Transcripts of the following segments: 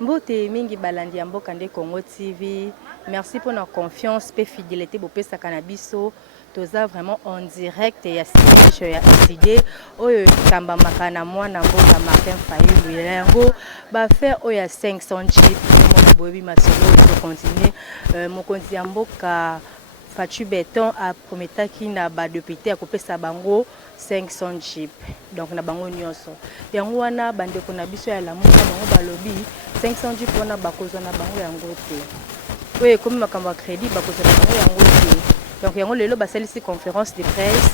Mbote mingi balandi ya mboka nde Congo TV. Merci pour notre confiance et fidélité bopesa cannabis. Toza vraiment en direct ya sinisho ya idée oyo kamba makana mwana mboka Martin Fayulu yango ba faire oya 500 chip mo bobi masolo to continuer mon konti ya mboka Fatou Béton a prometaki na ba député akopesa bango 500 chip donc na bango nyonso yango wana bande ko na biso ya lamuka bango balobi 500 chip wana bakozwa na bango yango te oye comme makambo crédit bakozwa na bango yango te donc yango lelo basalisi conférence de presse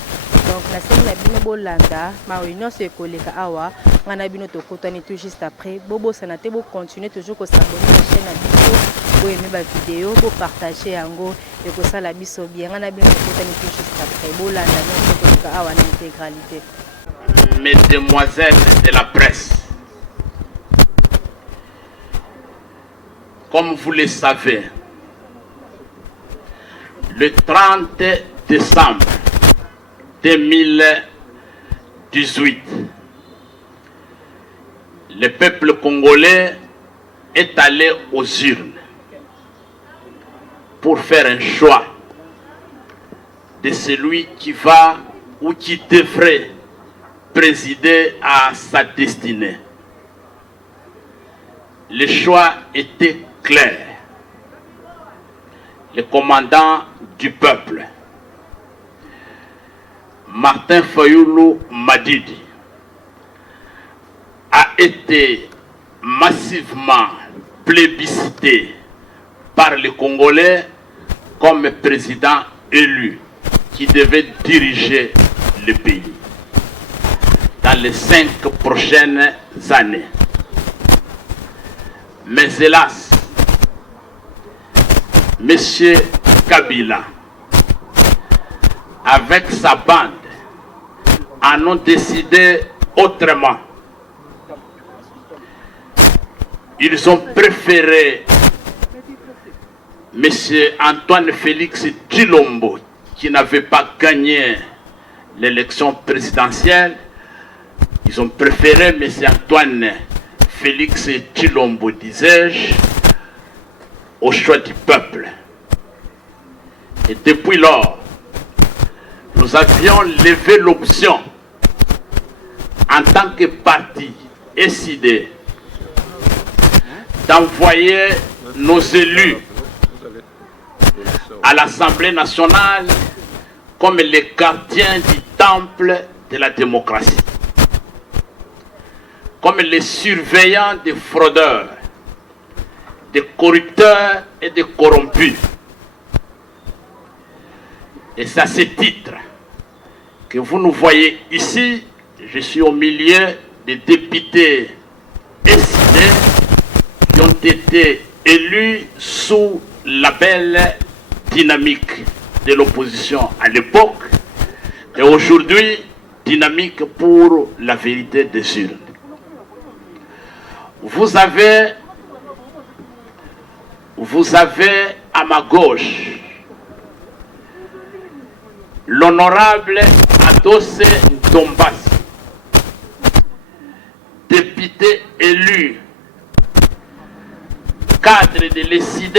donc na sema na bino bolanda ma réunion se koleka awa ngana bino to kotani tout juste après bobo sanate bo continuer toujours ko s'abonner à chaîne na biso bo aimer ba vidéo bo partager yango et ko sala biso bien ngana bino to kotani tout juste après bolanda non koleka awa na intégralité. Mesdemoiselles de la presse, comme vous le savez, le 30 décembre 2018, le peuple congolais est allé aux urnes pour faire un choix de celui qui va ou qui devrait présider à sa destinée. Le choix était clair. Le commandant du peuple, Martin Fayulu Madidi, a été massivement plébiscité par les Congolais comme président élu qui devait diriger le pays dans les 5 prochaines années. Mais hélas, Monsieur Kabila, avec sa bande, en ont décidé autrement. Ils ont préféré Monsieur Antoine Félix Tshilombo, qui n'avait pas gagné l'élection présidentielle. Ils ont préféré Monsieur Antoine Félix Tshilombo, disais-je, au choix du peuple. Et depuis lors, nous avions levé l'option en tant que parti SID d'envoyer nos élus à l'Assemblée nationale comme les gardiens du temple de la démocratie, comme les surveillants des fraudeurs, des corrupteurs et des corrompus. Et c'est à ce titre que vous nous voyez ici. Je suis au milieu des députés SID qui ont été élus sous la belle dynamique de l'opposition à l'époque et aujourd'hui dynamique pour la vérité des urnes. Vous avez à ma gauche l'honorable Adosse Ndombasi, député élu, cadre de l'ESID.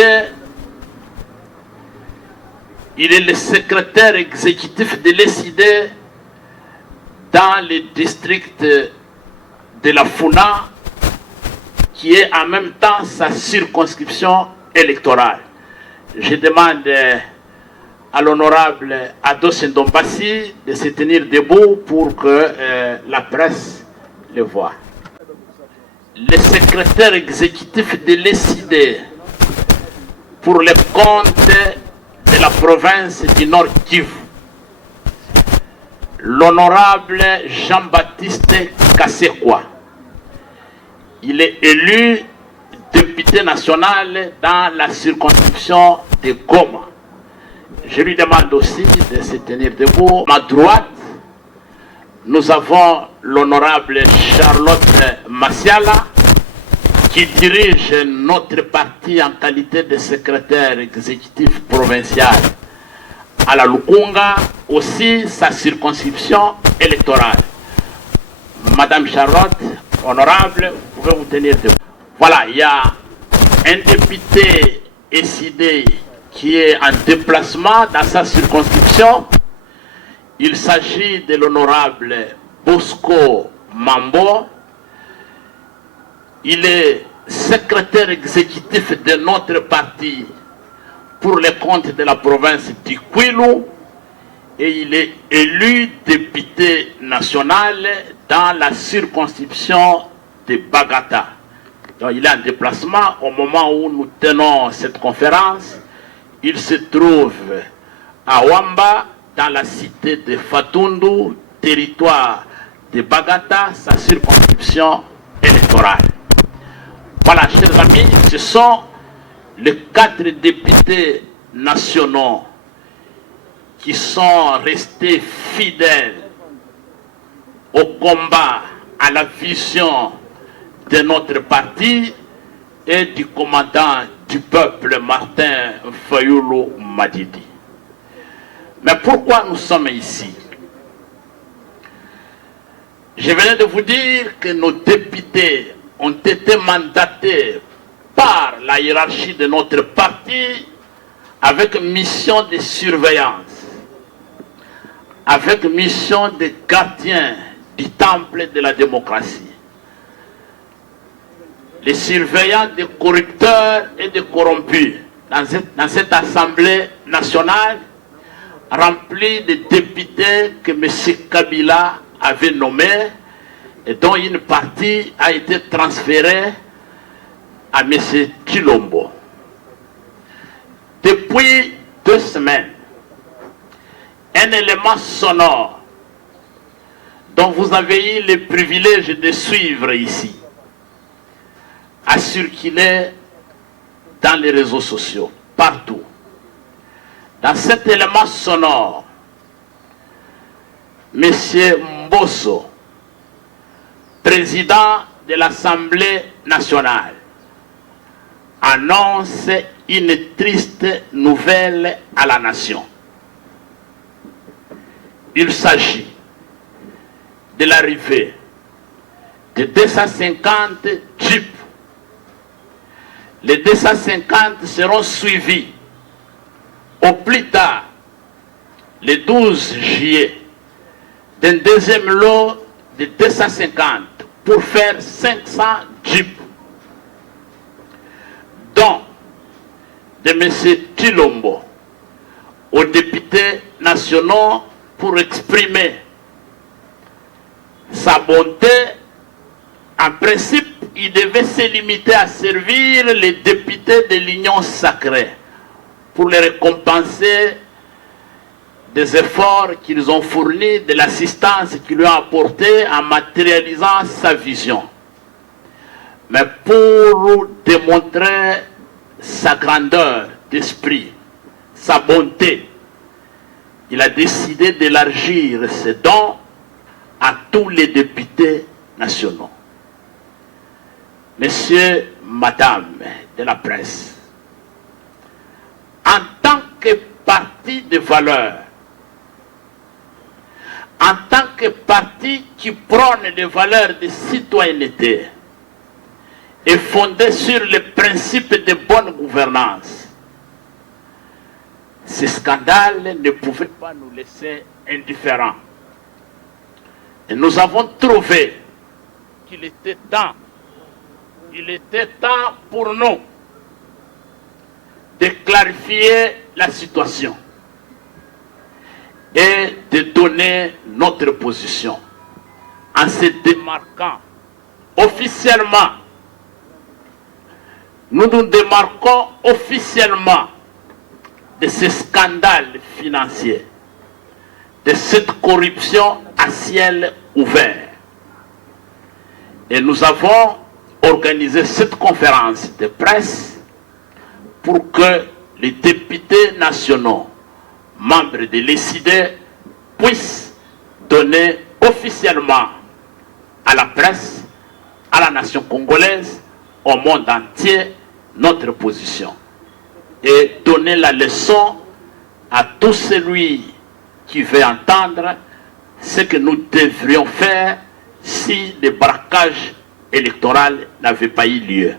Il est le secrétaire exécutif de l'ESID dans le district de la Funa, qui est en même temps sa circonscription électorale. Je demande à l'honorable Adosse Ndombasi de se tenir debout pour que la presse le voie. Le secrétaire exécutif de l'ESID pour le compte de la province du Nord Kivu, l'honorable Jean-Baptiste Kassekwa. Il est élu député national dans la circonscription de Goma. Je lui demande aussi de se tenir debout. À ma droite, nous avons l'honorable Charlotte Massiala, qui dirige notre parti en qualité de secrétaire exécutif provincial à la Lukunga, aussi sa circonscription électorale. Madame Charlotte, honorable, vous pouvez vous tenir debout. Voilà, il y a un député SID qui est en déplacement dans sa circonscription. Il s'agit de l'honorable Bosco Mambo. Il est secrétaire exécutif de notre parti pour les comptes de la province du Kwilu et il est élu député national dans la circonscription de Bagata. Donc, il est en déplacement au moment où nous tenons cette conférence. Il se trouve à Wamba, dans la cité de Fatundu, territoire de Bagata, sa circonscription électorale. Voilà, chers amis, ce sont les 4 députés nationaux qui sont restés fidèles au combat, à la vision de notre parti et du commandant du peuple Martin Fayulu Madidi. Mais pourquoi nous sommes ici? Je venais de vous dire que nos députés ont été mandatés par la hiérarchie de notre parti avec mission de surveillance, avec mission de gardien du temple de la démocratie. Les surveillants des corrupteurs et des corrompus dans cette Assemblée nationale remplie de députés que M. Kabila avait nommés et dont une partie a été transférée à M. Chilombo. Depuis 2 semaines, un élément sonore dont vous avez eu le privilège de suivre ici a circulé dans les réseaux sociaux, partout. Dans cet élément sonore, M. Mbosso, président de l'Assemblée nationale, annonce une triste nouvelle à la nation. Il s'agit de l'arrivée de 250 jeeps. Les 250 seront suivis au plus tard, le 12 juillet, d'un deuxième lot de 250 pour faire 500 jeeps, dont de M. Chilombo aux députés nationaux pour exprimer sa bonté. En principe, il devait se limiter à servir les députés de l'Union sacrée pour les récompenser des efforts qu'ils ont fournis, de l'assistance qu'ils lui ont apportée en matérialisant sa vision. Mais pour démontrer sa grandeur d'esprit, sa bonté, il a décidé d'élargir ses dons à tous les députés nationaux. Messieurs, Madame de la presse, en tant que parti de valeurs, en tant que parti qui prône les valeurs de citoyenneté et fondé sur les principes de bonne gouvernance, ce scandale ne pouvait pas nous laisser indifférents. Et nous avons trouvé qu'il était temps pour nous de clarifier la situation et de donner notre position en se démarquant officiellement. Nous nous démarquons officiellement de ce scandale financier, de cette corruption à ciel ouvert. Et nous avons organisé cette conférence de presse pour que les députés nationaux, membres de l'ESID, puissent donner officiellement à la presse, à la nation congolaise, au monde entier, notre position. Et donner la leçon à tout celui qui veut entendre ce que nous devrions faire si le braquage électoral n'avait pas eu lieu.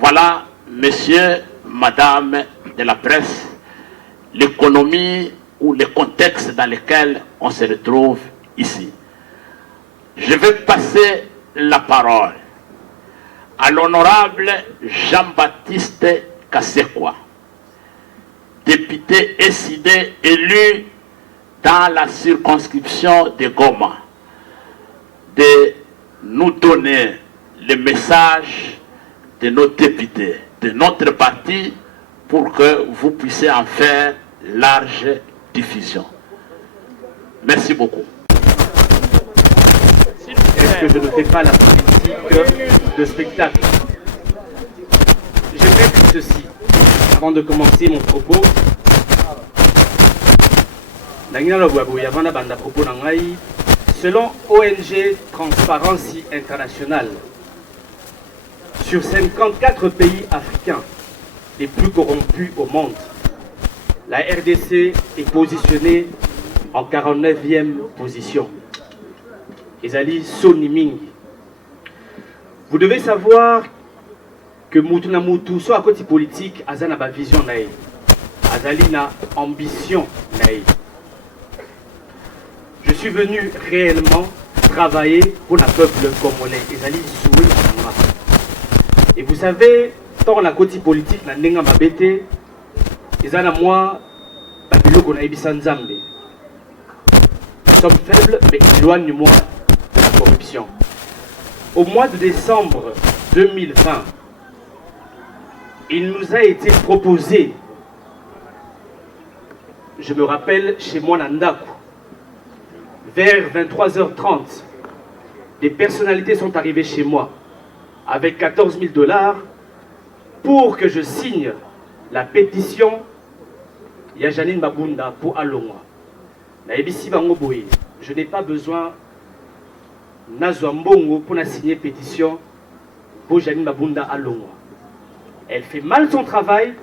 Voilà, messieurs, madame de la presse, l'économie ou le contexte dans lequel on se retrouve ici. Je vais passer la parole à l'honorable Jean-Baptiste Kassekwa, député SID élu dans la circonscription de Goma, de nous donner le message de nos députés, de notre parti, pour que vous puissiez en faire large diffusion. Merci beaucoup. Est-ce que je ne fais pas la politique de spectacle? J'aimerais dire ceci, avant de commencer mon propos. Selon ONG Transparency International, sur 54 pays africains les plus corrompus au monde, la RDC est positionnée en 49e position. Ezali Soni Mingi. Vous devez savoir que Moutouna Moutou, soit à côté politique, Azana ba vision naïe. Azali na ambition naïe. Je suis venu réellement travailler pour le peuple congolais. Ezali Soué Nanga. Et vous savez, tant la côté politique, na Nenga Mabete, Ezana moi, Babilo Konaïbi Sanzambe. Nous sommes faibles, mais éloigne-moi de la corruption. Au mois de décembre 2020, il nous a été proposé, je me rappelle chez moi Nandaku, vers 23h30, des personnalités sont arrivées chez moi avec 14 000 $ pour que je signe la pétition Yajanine Babunda pour Alongwa. Je n'ai pas besoin Nazwambongo pour signer pétition pour Janine Babunda Alongwa. Elle fait mal son travail,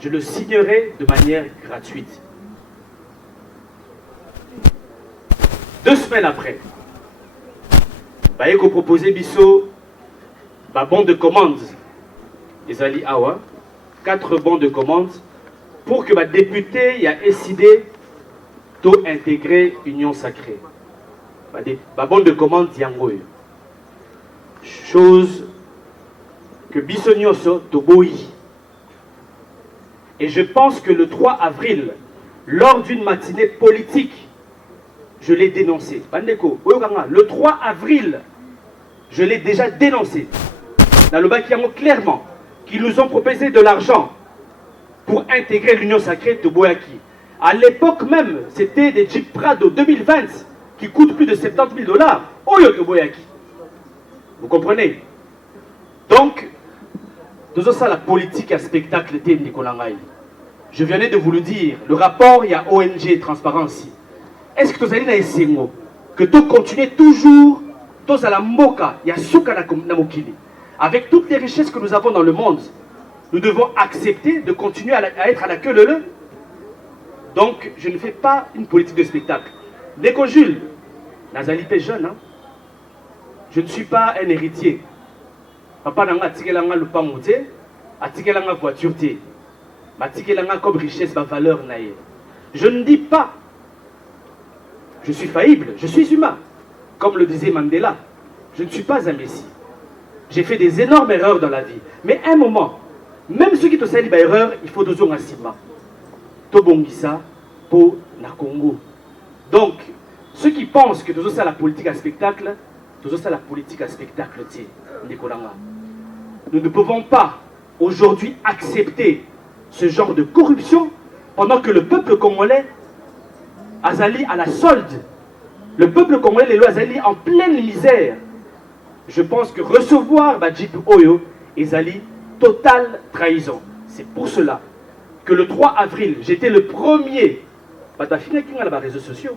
je le signerai de manière gratuite. 2 semaines après, Bayeko proposé Bisso bon de commande. Ezali Awa, 4 bons de commande pour que ma député y a décidé d'intégrer Union Sacrée. Bon de commande Yangoy. Chose que Bissonioso Toboyi. Et je pense que le 3 avril, lors d'une matinée politique, je l'ai dénoncé. Bandeko, le 3 avril, je l'ai déjà dénoncé. Dans le Bakiamo, clairement, qu'ils nous ont proposé de l'argent pour intégrer l'Union Sacrée de Boyaki. À l'époque même, c'était des Jeep Prado 2020 qui coûtent plus de 70 000 $. Oyo de Boyaki. Vous comprenez? Donc, nous avons ça la politique à spectacle de Nikolangaï. Je venais de vous le dire, le rapport, il y a ONG Transparency. Est-ce que vous allez dans que tu continues toujours, tous à la Moka, il y a Souka Namokili. Avec toutes les richesses que nous avons dans le monde, nous devons accepter de continuer à être à la queue leu. Donc, je ne fais pas une politique de spectacle. Neko Jules, Nazali est jeune, hein? Je ne suis pas un héritier. Papa n'a pas tikelanga le pamoté, a tikelanga voiture té, ma tikelanga comme richesse, ma valeur naïe. Je ne dis pas, je suis faillible, je suis humain. Comme le disait Mandela, je ne suis pas un messie. J'ai fait des énormes erreurs dans la vie. Mais à un moment, même ceux qui te salissent erreur, il faut deux ans à Sima. Tobongisa pour na Congo. Donc, ceux qui pensent que nous avons la politique à spectacle, nous avons la politique à spectacle, nous ne pouvons pas aujourd'hui accepter ce genre de corruption pendant que le peuple congolais Azali à la solde. Le peuple congolais, les lois Azali en pleine misère. Je pense que recevoir Badjip Oyo Azali, totale trahison. C'est pour cela que le 3 avril, j'étais le premier. Batafina qui a les réseaux sociaux.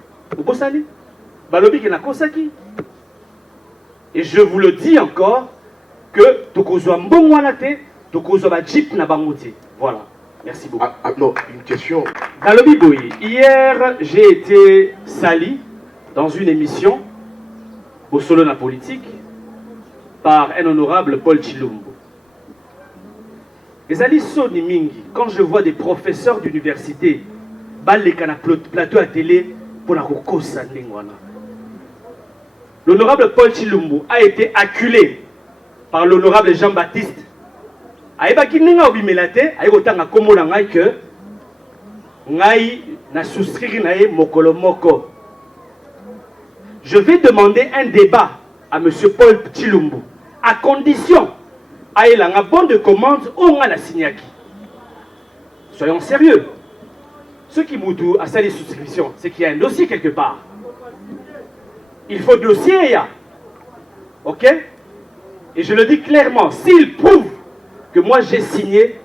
Balobi qui n'a kosaki. Et je vous le dis encore que Tokozwa Mbongwanate, Tokozwa Badjip Nabangote. Voilà. Merci beaucoup. Non, une question. Balobi Boyi, hier j'ai été sali dans une émission au Solo na politique par un honorable Paul Chilumbo. ezali soni mingi quand je vois des professeurs d'université baleka na plateau à télé pour la kokosa ndenge wana. L'honorable Paul Tshilumbu a été acculé par l'honorable Jean-Baptiste. Aïbaki ninga obimelate, aïkotanga komo na ngai que ngai na souscrire na ye mokolo moko. Je vais demander un débat à M. Paul Tshilumbu, à condition qu'il ait bon de commande ou la signaki. Soyons sérieux. Ce qui m'oudou à sa souscription, c'est qu'il y a un dossier quelque part. Il faut dossier, ya. Ok? Et je le dis clairement, s'il prouve que moi j'ai signé,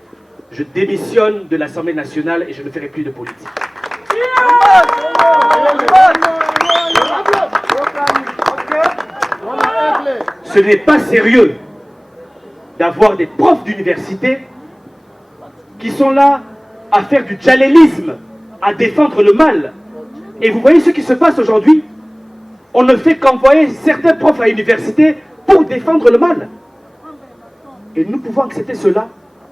je démissionne de l'Assemblée nationale et je ne ferai plus de politique. Ce n'est pas sérieux d'avoir des profs d'université qui sont là à faire du djalelisme, à défendre le mal. Et vous voyez ce qui se passe aujourd'hui? On ne fait qu'envoyer certains profs à l'université pour défendre le mal. Et nous pouvons accepter cela.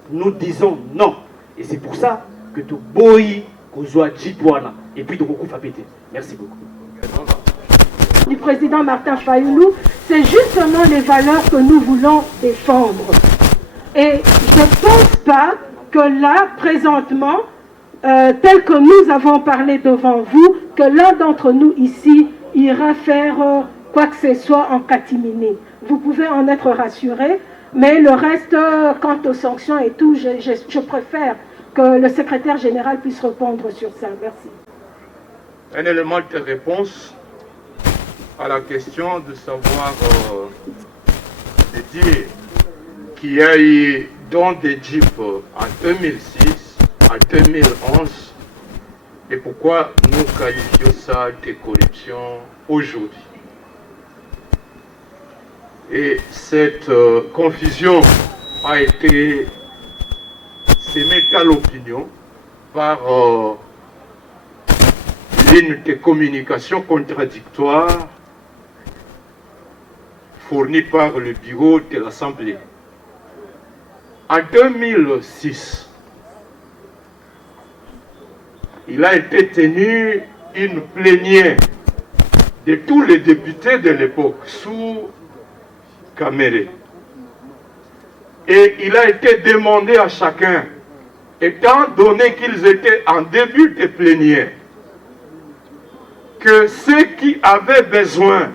Nous disons non. Et c'est pour ça que tout boy, Kozwa Djibouana, et puis de beaucoup Fapete. Merci beaucoup. Du président Martin Fayoulou, c'est justement les valeurs que nous voulons défendre. Et je ne pense pas que là, présentement, tel que nous avons parlé devant vous, que l'un d'entre nous ici ira faire quoi que ce soit en catimini. Vous pouvez en être rassurés, mais le reste, quant aux sanctions et tout, je préfère que le secrétaire général puisse répondre sur ça. Merci. Un élément de réponse à la question de savoir, de dire qu'il y a eu dans des jeeps en 2006, en 2011, et pourquoi nous qualifions ça de corruption aujourd'hui. Et cette confusion a été sémée à l'opinion par une des communications contradictoires fournie par le bureau de l'Assemblée. En 2006, il a été tenu une plénière de tous les députés de l'époque sous Caméré. Et il a été demandé à chacun, étant donné qu'ils étaient en début de plénière, que ceux qui avaient besoin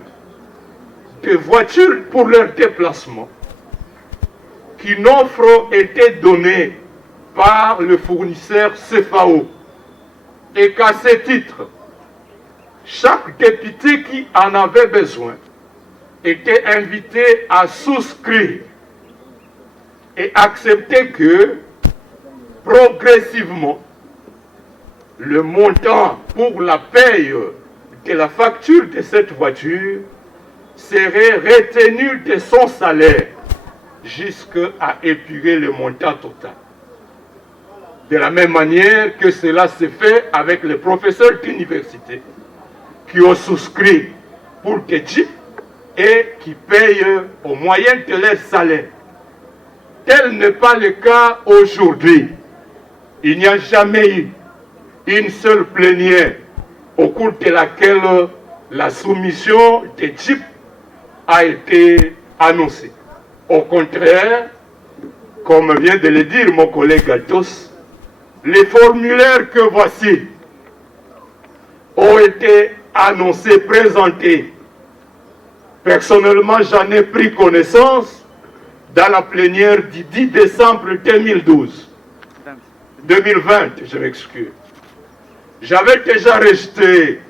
de voitures pour leur déplacement, qu'une offre était donnée par le fournisseur CFAO, et qu'à ce titre, chaque député qui en avait besoin était invité à souscrire et accepter que, progressivement, le montant pour la paye de la facture de cette voiture serait retenu de son salaire jusqu'à épurer le montant total. De la même manière que cela se fait avec les professeurs d'université qui ont souscrit pour des jeeps et qui payent au moyen de leur salaire. Tel n'est pas le cas aujourd'hui. Il n'y a jamais eu une seule plénière au cours de laquelle la soumission des jeeps a été annoncée. Au contraire, comme vient de le dire mon collègue Altos, les formulaires que voici ont été annoncés, présentés. Personnellement, j'en ai pris connaissance dans la plénière du 10 décembre 2020, je m'excuse. J'avais déjà rejeté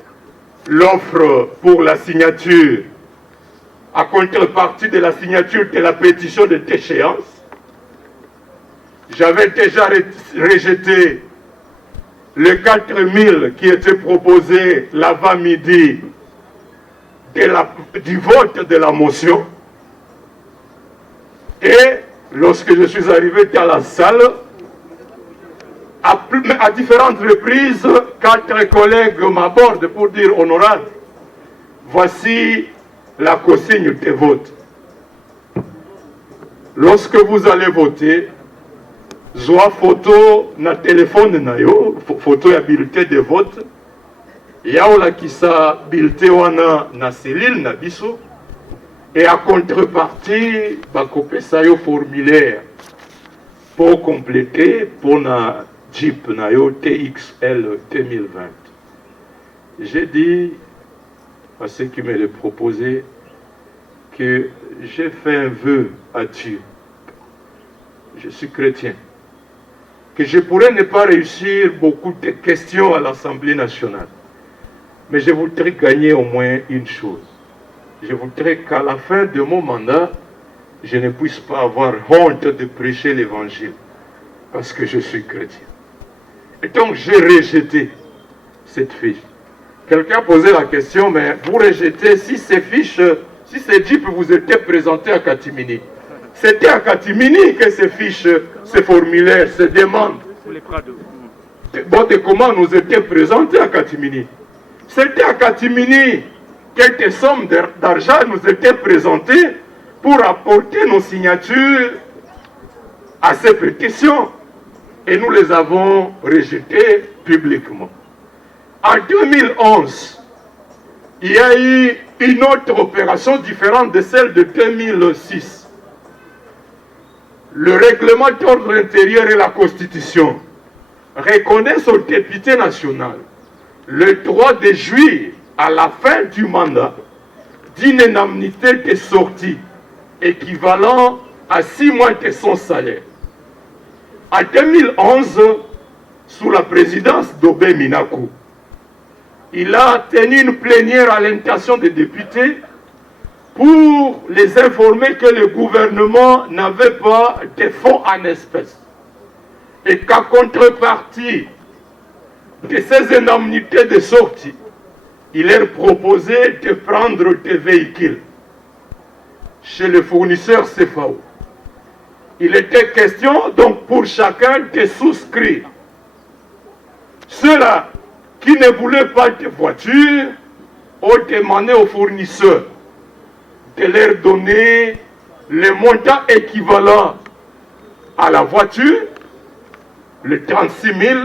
l'offre pour la signature à contrepartie de la signature de la pétition de déchéance. J'avais déjà rejeté les 4000 qui étaient proposés l'avant-midi du vote de la motion. Et lorsque je suis arrivé dans la salle, à différentes reprises, 4 collègues m'abordent pour dire « Honorable, voici la consigne des votes. Lorsque vous allez voter, zwa photo na téléphone na yo, photo ya bulletin de vote, yaolakisa bulletin wana na cellule na biso, et à contrepartie, bakopesa yo formulaire pour compléter pour na Jeep na yo TXL 2020. J'ai dit à ceux qui me le proposaient que j'ai fait un vœu à Dieu. Je suis chrétien. Que je pourrais ne pas réussir beaucoup de questions à l'Assemblée nationale. Mais je voudrais gagner au moins une chose. Je voudrais qu'à la fin de mon mandat, je ne puisse pas avoir honte de prêcher l'évangile. Parce que je suis chrétien. Et donc j'ai rejeté cette fiche. Quelqu'un posait la question, mais vous rejetez si ces fiches, si ces jeeps vous étaient présentés à Katimini. C'était à Katimini que ces fiches, ces formulaires, ces demandes, bon, de comment nous étaient présentés à Katimini. C'était à Katimini quelques sommes d'argent nous étaient présentées pour apporter nos signatures à ces pétitions. Et nous les avons rejetées publiquement. En 2011, il y a eu une autre opération différente de celle de 2006. Le règlement d'ordre intérieur et la Constitution reconnaissent au député national le droit de jouir à la fin du mandat d'une indemnité de sortie équivalent à 6 mois de son salaire. En 2011, sous la présidence d'Obé Minakou, il a tenu une plénière à l'intention des députés pour les informer que le gouvernement n'avait pas de fonds en espèces et qu'à contrepartie de ces indemnités de sortie, il leur proposait de prendre des véhicules chez le fournisseur CFAO. Il était question donc pour chacun de souscrire. Ceux-là qui ne voulaient pas de voiture ont demandé aux fournisseurs de leur donner le montant équivalent à la voiture, le 36 000,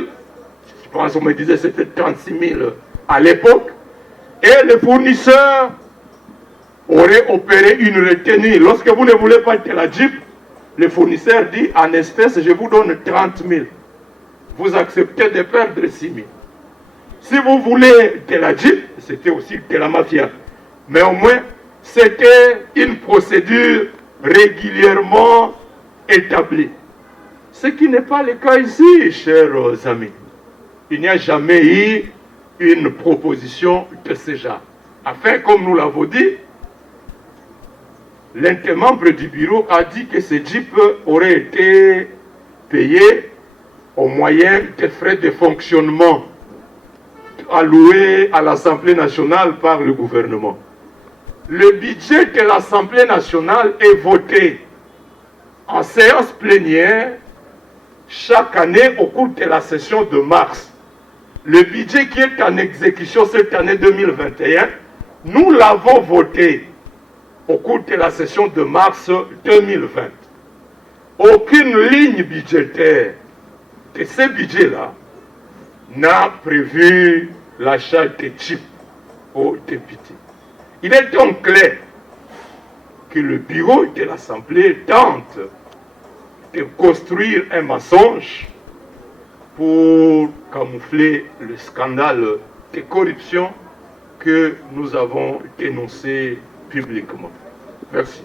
je pense qu'on me disait que c'était 36 000 à l'époque, et les fournisseurs auraient opéré une retenue. Lorsque vous ne voulez pas de la Jeep, le fournisseur dit en espèces, je vous donne 30 000. Vous acceptez de perdre 6 000. Si vous voulez de la Jeep, c'était aussi de la mafia. Mais au moins, c'était une procédure régulièrement établie. Ce qui n'est pas le cas ici, chers amis. Il n'y a jamais eu une proposition de ce genre. Enfin, comme nous l'avons dit, l'un des membres du bureau a dit que ce Jeep aurait été payé au moyen des frais de fonctionnement alloués à l'Assemblée nationale par le gouvernement. Le budget de l'Assemblée nationale est voté en séance plénière chaque année au cours de la session de mars. Le budget qui est en exécution cette année 2021, nous l'avons voté au cours de la session de mars 2020. Aucune ligne budgétaire de ce budget-là n'a prévu l'achat de chips aux députés. Il est donc clair que le bureau de l'Assemblée tente de construire un mensonge pour camoufler le scandale de corruption que nous avons dénoncé publiquement. Merci.